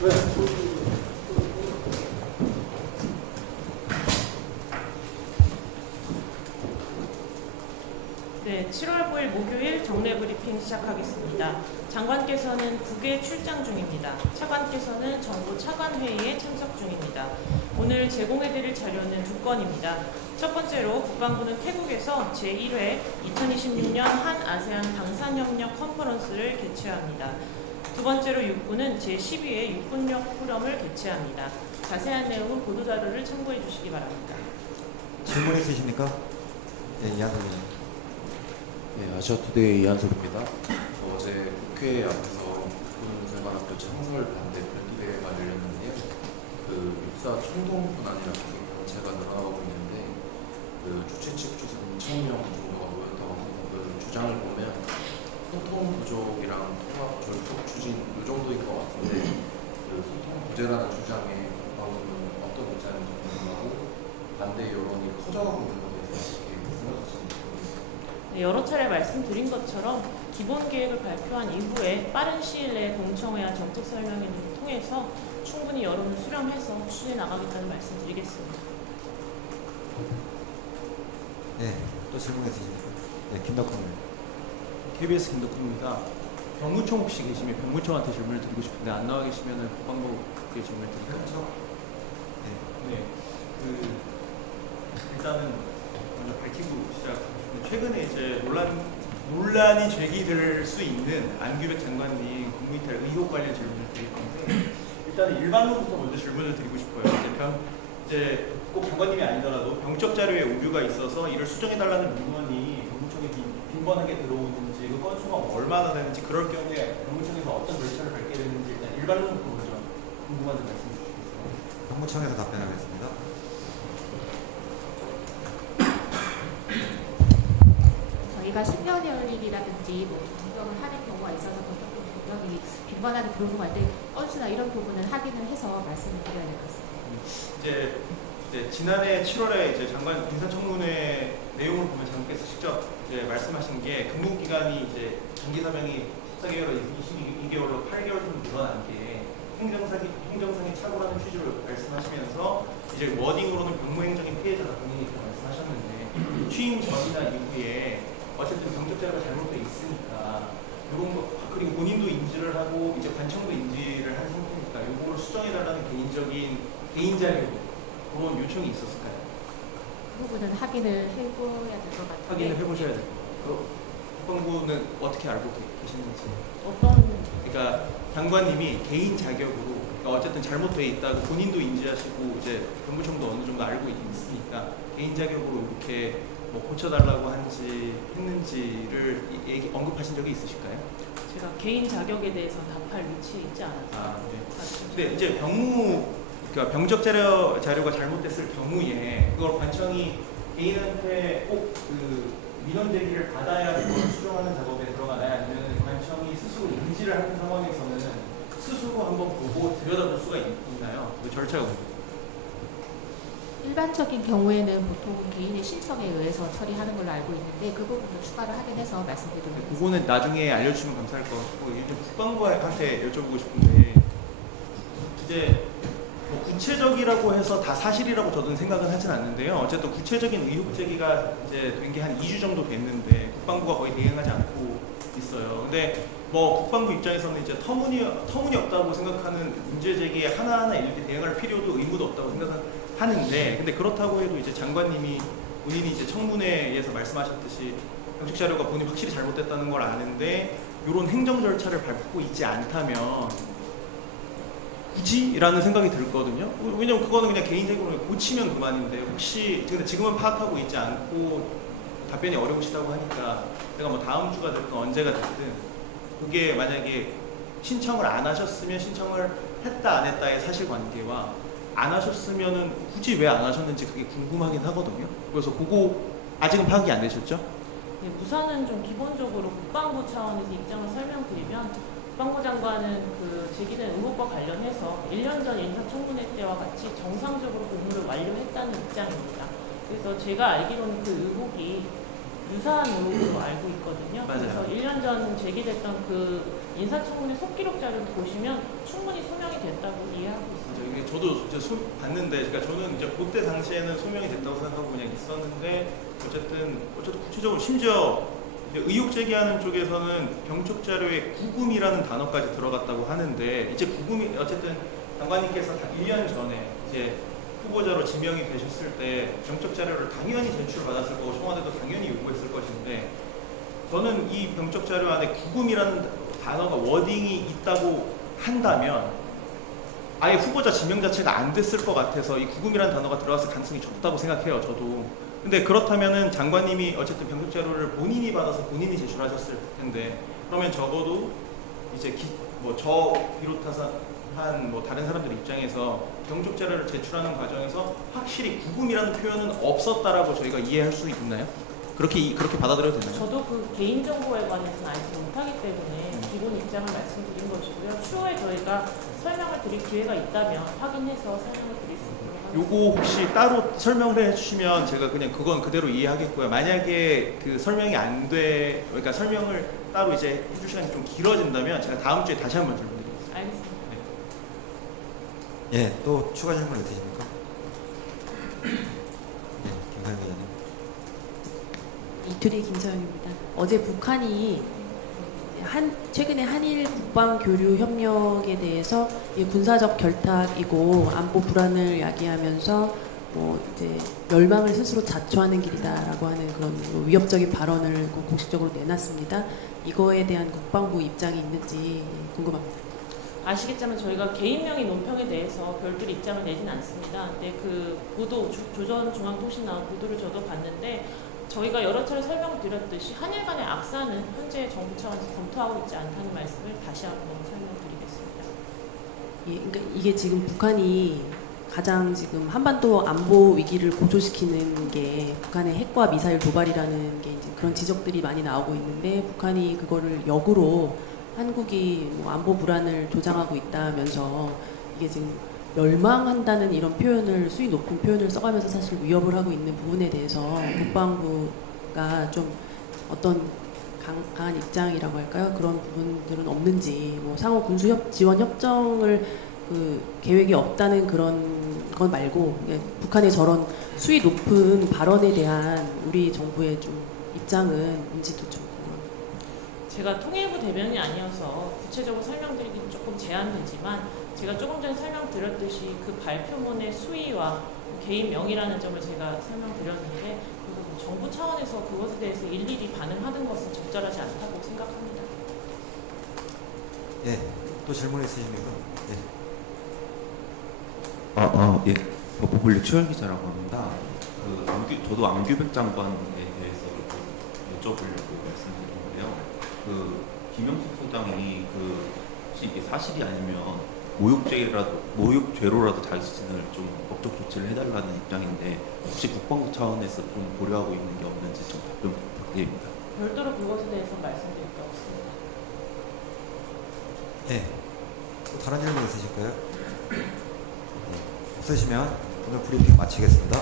네, 7월 9일 목요일 정례 브리핑 시작하겠습니다. 장관께서는 국외 출장 중입니다. 차관께서는 정부 차관회의에 참석 중입니다. 오늘 제공해드릴 자료는 두 건입니다. 첫 번째로 국방부는 태국에서 제1회 2026년 한 아세안 방산협력 컨퍼런스를 개최합니다. 두 번째로 육군은 제12회 육군력 포럼을 개최합니다. 자세한 내용은 보도자료를 참고해 주시기 바랍니다. 질문 있으십니까? 네, 이한석 의원. 네, 아시아투데이 이한석입니다. 어제 국회 앞에서 국군사관학교 창설 반대 별도대회가 열렸는데요. 육사 총동뿐 아니라 단체가 늘어나고 있는데 주최 측 주석 2,000명 정도가 모였다고 합니다. 주장을 보면 소통 부족이랑 통합 졸속 추진 이 정도인 것 같은데 소통 부재라는 주장에 국방부는 어떤 입장인지 궁금하고 반대 여론이 커져가고 있는 것에 대해서 어떻게 생각하시는지 궁금합니다. 네, 여러 차례 말씀드린 것처럼 기본 계획을 발표한 이후에 빠른 시일 내에 공청회와 정책 설명회 등을 통해서 충분히 여론을 수렴해서 추진해 나가겠다는 말씀드리겠습니다. 네, 또 질문 있으십니까? 네, 김덕훈 의원. KBS 김덕훈입니다. 병무청 혹시 계시면 병무청한테 질문을 드리고 싶은데 안 나와 계시면 국방부에 질문을 드릴까요? 네. 일단은 먼저 밝히고 시작하겠습니다. 최근에 이제 논란이 제기될 수 있는 안규백 장관님 국무이탈 의혹 관련 질문을 드릴 건데 일단 일반론부터 먼저 질문을 드리고 싶어요. 이제 꼭 장관님이 아니더라도 병적 자료에 오류가 있어서 이를 수정해달라는 문건이 병무청에 빈번하게 들어오는지 그 건수가 얼마나 되는지 그럴 경우에 병무청에서 어떤 절차를 밟게 되는지 일단 일반론부터 먼저 궁금한데 말씀해 주시겠어요? 법무청에서 답변하겠습니다. 저희가 신변연립이라든지 뭐 변경을 하는 경우가 있어서 변경이 빈번하게 들어오는 건데 건수나 이런 부분은 확인을 해서 말씀을 드려야 될 것 같습니다. 이제 지난해 7월에 이제 장관 인사청문회 내용을 보면 장관께서 직접 이제 말씀하신 게 근무기간이 이제 장기 사명이 14개월에서 22개월로 8개월 정도 늘어난 게 행정상의 착오라는 취지로 말씀하시면서 이제 워딩으로는 병무행정의 피해자가 본인이라고 말씀하셨는데 취임 전이나 이후에 어쨌든 병적 자료가 잘못되어 있으니까 이런 거 그리고 본인도 인지를 하고 이제 관청도 인지를 한 상태니까 이거를 수정해달라는 개인 자료 그런 요청이 있었을까요? 그 부분은 확인을 해봐야 될 것 같아요. 확인을 해보셔야 돼요. 국방부는 어떻게 알고 계시는지. 그러니까 장관님이 개인 자격으로 그러니까 어쨌든 잘못되어 있다고 본인도 인지하시고 이제 병무청도 어느 정도 알고 있으니까 개인 자격으로 이렇게 뭐 고쳐달라고 했는지를 언급하신 적이 있으실까요? 제가 개인 자격에 대해서 답할 위치에 있지 않아서. 네. 근데 이제 그러니까 병적 자료가 잘못됐을 경우에 그걸 관청이 개인한테 꼭 민원 제기를 받아야 그걸 수정하는 작업에 들어가나요? 아니면 관청이 스스로 인지를 하는 상황에서는 스스로 한번 보고 들여다볼 수가 있나요? 그 절차가 일반적인 경우에는 보통 개인의 신청에 의해서 처리하는 걸로 알고 있는데 그 부분을 추가로 확인해서 말씀드리겠습니다. 그거는 나중에 알려주시면 감사할 것 같고 이제 국방부한테 여쭤보고 싶은데 이제 뭐 구체적이라고 해서 다 사실이라고 저는 생각은 하진 않는데요. 어쨌든 구체적인 의혹 제기가 이제 된 게 한 2주 정도 됐는데 국방부가 거의 대응하지 않고 있어요. 근데 뭐 국방부 입장에서는 이제 터무니없다고 생각하는 문제 제기에 하나하나 이렇게 대응할 필요도 의무도 없다고 생각하는데 근데 그렇다고 해도 이제 장관님이 본인이 이제 청문회에서 말씀하셨듯이 병적 자료가 본인이 확실히 잘못됐다는 걸 아는데 이런 행정 절차를 밟고 있지 않다면 굳이라는 생각이 들거든요. 왜냐면 그거는 그냥 개인적으로 고치면 그만인데 혹시 근데 지금은 파악하고 있지 않고 답변이 어려우시다고 하니까 제가 뭐 다음 주가 됐든 언제가 됐든 그게 만약에 신청을 안 하셨으면 신청을 했다 안 했다의 사실관계와 안 하셨으면은 굳이 왜 안 하셨는지 그게 궁금하긴 하거든요. 그래서 그거 아직은 파악이 안 되셨죠? 네, 우선은 좀 기본적으로 국방부 차원에서 입장을 설명드리면 국방부 장관은 그 제기된 의혹과 관련해서 1년 전 인사청문회 때와 같이 정상적으로 공무를 완료했다는 입장입니다. 그래서 제가 알기로는 그 의혹이 유사한 의혹으로 알고 있거든요. 맞아요. 그래서 1년 전 제기됐던 그 인사청문회 속기록 자료를 보시면 충분히 소명이 됐다고 저도 이제 봤는데, 그러니까 저는 이제 그때 당시에는 소명이 됐다고 생각하고 그냥 있었는데, 어쨌든 구체적으로 심지어 이제 의혹 제기하는 쪽에서는 병적 자료에 구금이라는 단어까지 들어갔다고 하는데, 이제 구금이 어쨌든 장관님께서 1년 전에 이제 후보자로 지명이 되셨을 때 병적 자료를 당연히 제출받았을 거고 청와대도 당연히 요구했을 것인데, 저는 이 병적 자료 안에 구금이라는 단어가 워딩이 있다고 한다면 아예 후보자 지명 자체가 안 됐을 것 같아서 이 구금이라는 단어가 들어갔을 가능성이 적다고 생각해요, 저도. 근데 그렇다면은 장관님이 어쨌든 병적 자료를 본인이 받아서 본인이 제출하셨을 텐데, 그러면 적어도 이제 뭐 저 비롯해서 한 뭐 다른 사람들 입장에서 병적 자료를 제출하는 과정에서 확실히 구금이라는 표현은 없었다라고 저희가 이해할 수 있나요? 그렇게 받아들여도 되나요? 저도 그 개인정보에 관해서는 알지 못하기 때문에 기본 입장을 말씀드린 것이고요. 추후에 저희가 설명을 드릴 기회가 있다면 확인해서 설명을 드릴 수 있도록 하겠습니다. 요거 혹시 따로 설명을 해주시면 제가 그냥 그건 그대로 이해하겠고요. 만약에 그 설명이 안 돼, 그러니까 설명을 따로 이제 해줄 시간이 좀 길어진다면 제가 다음 주에 다시 한번 질문드리겠습니다. 알겠습니다. 예, 또 추가 질문 있으십니까? 예, 김상현 기자님. 이투리 김서영입니다. 어제 북한이 최근에 한일 국방 교류 협력에 대해서 군사적 결탁이고 안보 불안을 야기하면서 이제 멸망을 스스로 자초하는 길이다라고 하는 그런 위협적인 발언을 공식적으로 내놨습니다. 이거에 대한 국방부 입장이 있는지 궁금합니다. 아시겠지만 저희가 개인 명의 논평에 대해서 별도로 입장을 내진 않습니다. 근데 그 보도, 조선중앙통신 나온 보도를 저도 봤는데 저희가 여러 차례 설명을 드렸듯이 한일 간의 악사는 현재 정부 차원에서 검토하고 있지 않다는 말씀을 다시 한번 설명드리겠습니다. 예, 그러니까 이게 지금 북한이 가장 지금 한반도 안보 위기를 고조시키는 게 북한의 핵과 미사일 도발이라는 게 이제 그런 지적들이 많이 나오고 있는데 북한이 그거를 역으로 한국이 안보 불안을 조장하고 있다면서 이게 지금 멸망한다는 이런 표현을 수위 높은 표현을 써가면서 사실 위협을 하고 있는 부분에 대해서 국방부가 좀 어떤 강한 입장이라고 할까요? 그런 부분들은 없는지 상호 군수 지원 협정을 계획이 없다는 그런 것 말고 북한의 저런 수위 높은 발언에 대한 우리 정부의 좀 입장은 뭔지도 좀 제가 통일부 대변인이 아니어서 구체적으로 설명드리기는 조금 제한되지만 제가 조금 전에 설명드렸듯이 그 발표문의 수위와 개인 명의라는 점을 제가 설명드렸는데 정부 차원에서 그것에 대해서 일일이 반응하는 것은 적절하지 않다고 생각합니다. 예, 또 질문 있으십니까? 예. 예. 법보블릭 최열 기자라고 합니다. 저도 안규백 장관에 대해서 여쭤보려고 말씀드리는데요. 김영숙 소장이 혹시 이게 사실이 아니면 모욕죄로라도 자신을 좀 법적 조치를 해달라는 입장인데 혹시 국방부 차원에서 좀 고려하고 있는 게 없는지 좀 답변 부탁드립니다. 별도로 그것에 대해서 말씀드릴 게 없습니다. 예. 또 다른 질문 있으실까요? 없으시면 오늘 브리핑 마치겠습니다.